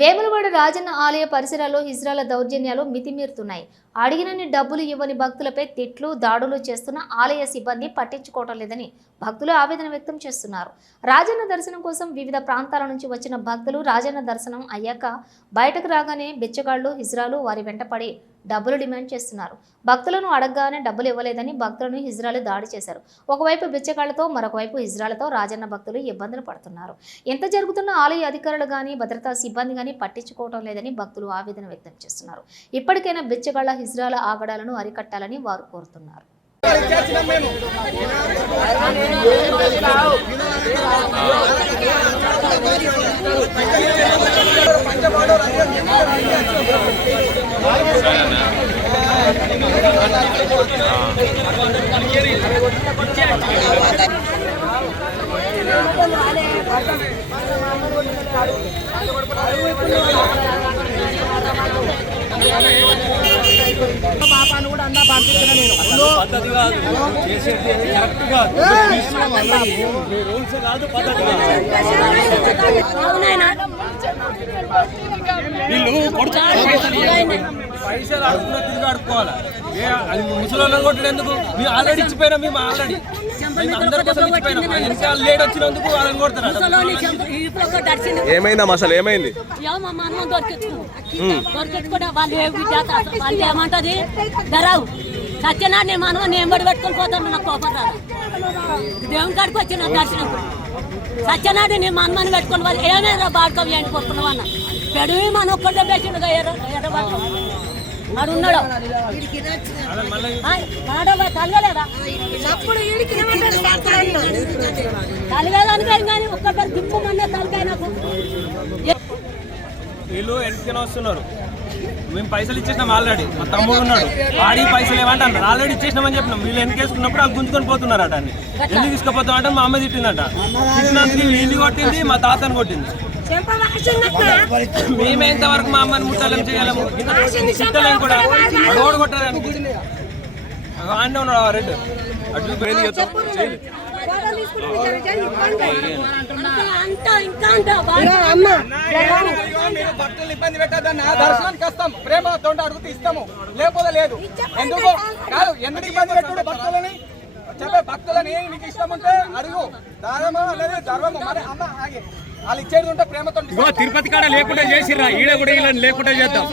వేములవాడ రాజన్న ఆలయ పరిసరాల్లో హిజ్రాల దౌర్జన్యాలు మితిమీరుతున్నాయి. అడిగినన్ని డబ్బులు ఇవ్వని భక్తులపై తిట్లు దాడులు చేస్తున్న ఆలయ సిబ్బంది పట్టించుకోవటం లేదని భక్తులు ఆవేదన వ్యక్తం చేస్తున్నారు. రాజన్న దర్శనం కోసం వివిధ ప్రాంతాల నుంచి వచ్చిన భక్తులు రాజన్న దర్శనం అయ్యాక బయటకు రాగానే బిచ్చగాళ్ళు హిజ్రాలు వారి వెంటపడి డబ్బులు డిమాండ్ చేస్తున్నారు. భక్తులను అడగగానే డబ్బులు ఇవ్వలేదని భక్తులను హిజ్రాలు దాడి చేశారు. ఒకవైపు బిచ్చగాళ్ళతో మరొకవైపు హిజ్రాలతో రాజన్న భక్తులు ఇబ్బందులు పడుతున్నారు. ఎంత జరుగుతున్న ఆలయ అధికారులు కానీ భద్రతా సిబ్బంది కానీ పట్టించుకోవటం లేదని భక్తులు ఆవేదన వ్యక్తం చేస్తున్నారు. ఇప్పటికైనా బిచ్చగాళ్ళ హిజ్రాల ఆగడాలను అరికట్టాలని వారు కోరుతున్నారు పాపాన్ని కూడా అన్నా పంపించిన నేను. పైసలు అడుగుతున్న తిరిగి అడుక్కోవాలి? అది ముసలి కొట్టడం ఎందుకు? మేము ఆల్రెడీ ఇచ్చిపోయినాం మేము ఆల్రెడీ. ఏమైందమ్మా అసలు. ఏమైంది వాళ్ళు ఏమంటది? ధరావు సత్యనా నేను మనం నేను బడి పెట్టుకొని పోతాను నాకు కోపం రాదు. దేవుని కాడికి వచ్చిన దర్శనం. సత్యనాడు నేను మనమని పెట్టుకొని వాళ్ళు ఏమైనా బాడుకోవి ఎండి కొట్టుకున్నావు అన్న. పెడువి మన ఒక్కటే పెట్టిండు ఎర్ర ఎర్ర వాడు ఉన్నాడు కలగడానికి కానీ ఒక్కటి దిక్కుమన్నా తలకాయ నాకు వీళ్ళు వెనక్కి వస్తున్నారు? మేము పైసలు ఇచ్చేసినాం ఆల్రెడీ మా తమ్ముడు ఉన్నాడు. వాడి పైసలు ఏమంటే అన్నారు ఆల్రెడీ ఇచ్చేసినామని చెప్పినాం. వీళ్ళు వెనకేసుకున్నప్పుడు వాళ్ళు గుంజుకొని పోతున్నారట అన్ని. ఎందుకు తీసుకుపోతాం అంటే మా అమ్మ తిట్టిందట. తిట్టినందుకు వీళ్ళు కొట్టింది మా తాతని కొట్టింది. మేమేంత వరకు మా అమ్మని ముట్టాలని తిట్టలేము కూడా. రోడ్ కొట్టాలని ఉన్నాడు ఆ రెడ్ అటు మీరు భక్తులు ఇబ్బంది దర్శనానికి వస్తాం ప్రేమతో అడుగుతూ ఇస్తాము. లేకపోతే లేదు. ఎందుకు? కాదు ఎందుకు ఇబ్బంది పెట్టుడు భక్తులని? చెప్పే భక్తులని నీకు ఇష్టం ఉంటే అడుగు. దానమో అనేది ధర్మము? మరి అమ్మ ఆగి. వాళ్ళు ఇచ్చేది ఉంటే ప్రేమతో తిరుపతి కాడ లేకుండా చేసిర్రా. ఈడ కూడా వీళ్ళని లేకుండా చేద్దాం.